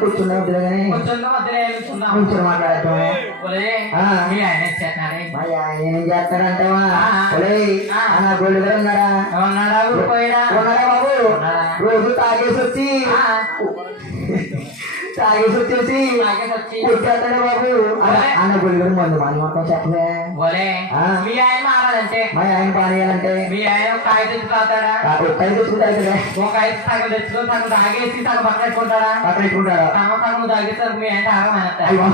కూర్చున్నా ఉంటుంది కానీ కూర్చొని మాట్లాడతామే ఆ. మా ఆయన ఏం చేస్తాడంటావా నా గోల్డ్ గారు ఉన్నాడా? ఉన్నాడా బాబు? రోజు తాగేసి వచ్చి తాగేసి వచ్చేసి కూర్చేస్తాడే బాబు? అన్న- గోల్డ్ గారు మందు మంది మొత్తం చెప్పలే. మా ఆయన పానీయాలంటే మీ ఆయన ఒక కాయ తెచ్చి తాతాడా ఒక్కరి తెచ్చుకుంటా అయితే ఒక ఐదు సగం తెచ్చుకొని సగం తాగేసి సగం పక్కన పెట్టుకుంటాడా పక్కన పెట్టుకుంటారా సగం సగం తాగేసి మీ ఆయన ఆగమనేస్తా అయ్యో.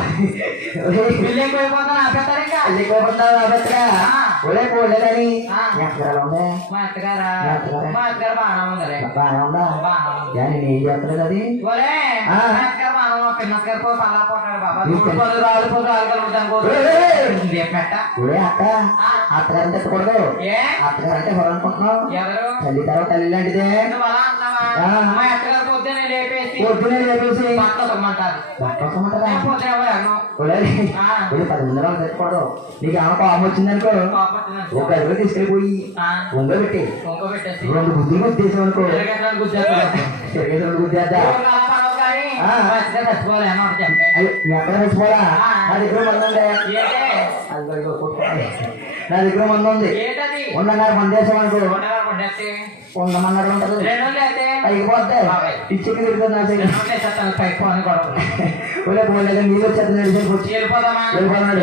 బిల్లు ఎక్కువైపోతాను ఆపేస్తారు ఇంకా? వెళ్ళిపోతున్నావు కాబట్టిగా ఒరే పోలేదని మా అత్తగారా మా అత్తగారా? బాగా ఉందలే. బాగా ఉందా? కానీ నేను అది? ఒరే అత్తగారు మా పిన్నత్తగారు పో పల్లా పోతాడు బాబా చూడు పళ్ళు రాళ్ళు పోదు రాళ్ళు ఒరేయ్! పెట్ట ఒరే అక్క అత్తగారిని తిట్టకూడదు ఏ అత్తగారంటే ఎవరు అనుకుంటున్నావు ఎవరు తల్లి తర్వాత తల్లి లాంటిదే నువ్వు అలా అంటావా. మా అత్తగారు పొద్దున్నే లేపేసి పొద్దునే లేపేసి బట్ట తమ్మంటారు బట్టమంటారా నేను పొద్దున ఒరే పది వాళ్ళు నీకు కోపం వచ్చిందనుకో ఒక అడుగు తీసుకెళ్ళిపోయి రెండు బుద్ధులు గుద్దేసాం అనుకో గుద్దేద్దా ఆ. అయ్యో మీ అక్కడ వచ్చిపోరా నా దగ్గర మంది ఉంది. నా దగ్గర మంది ఉంది. ఉండన్నారు మంది వేసాం అనుకో ఉండమన్నారు ఉంటది. అయిపోతే పిచ్చికి తిరుగుతుంది నా ఒరే పోలేదు నీళ్ళు వచ్చేది వచ్చి వెళ్ళిపోతున్నాడు.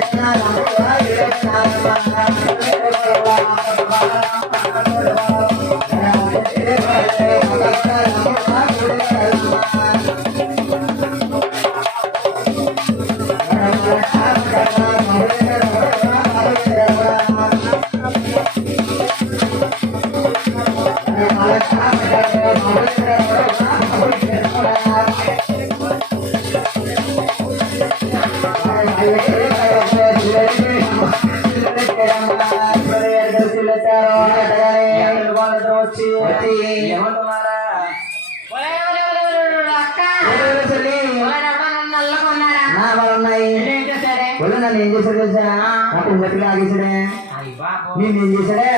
వచ్చి ఏమంటున్నారా వచ్చి వాళ్ళు ఉన్నాయి ఏం చేశాడు తెలుసా నాకు ఉన్నట్టుగా ఆగేసాడే నేను చేశాడే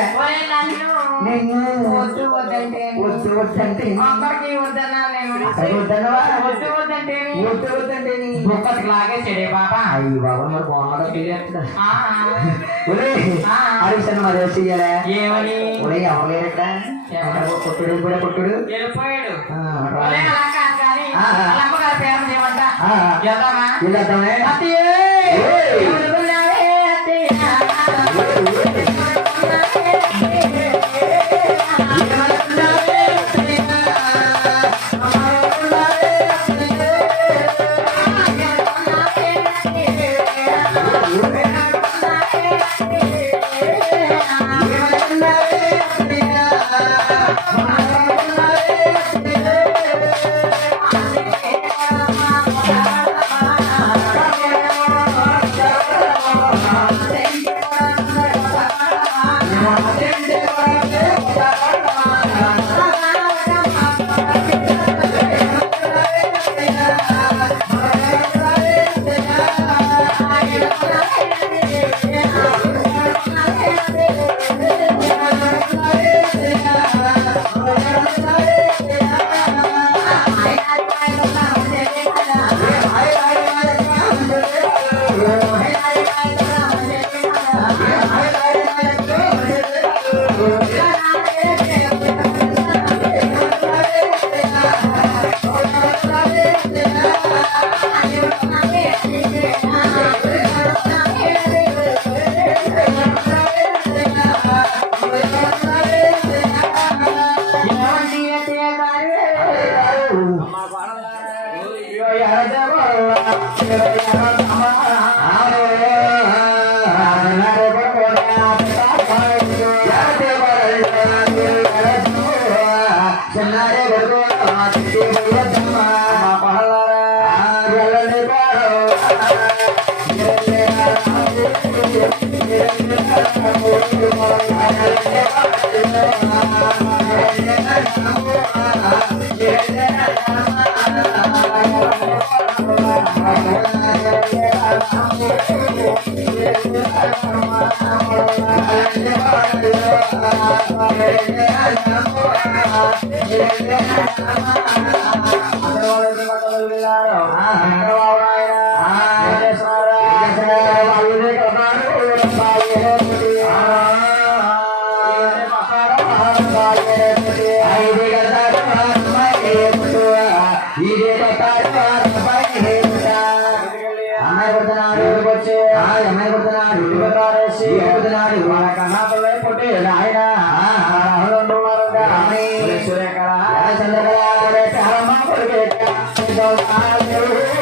నేను వద్దు వద్దంటే అసలు వద్దన్నవా? వద్దు వద్దంటే నీ లాగేసాడే బాబా అయ్యి బాబా మరి బాగున్నాడు. హరీషన్ మరి వచ్చి ఇయ్యాలే ఏమని? ఒరే ఎవరు లేరట? కొట్టుడు కూడా కొట్టుడు. వెళ్ళిపోయాడు. ఆ, Yeah, yeah. Yeah. అమ్మాయి కొడుతున్నాడు వచ్చి. అమ్మాయి కొడుతున్నాడు కొడుతున్నాడు I'm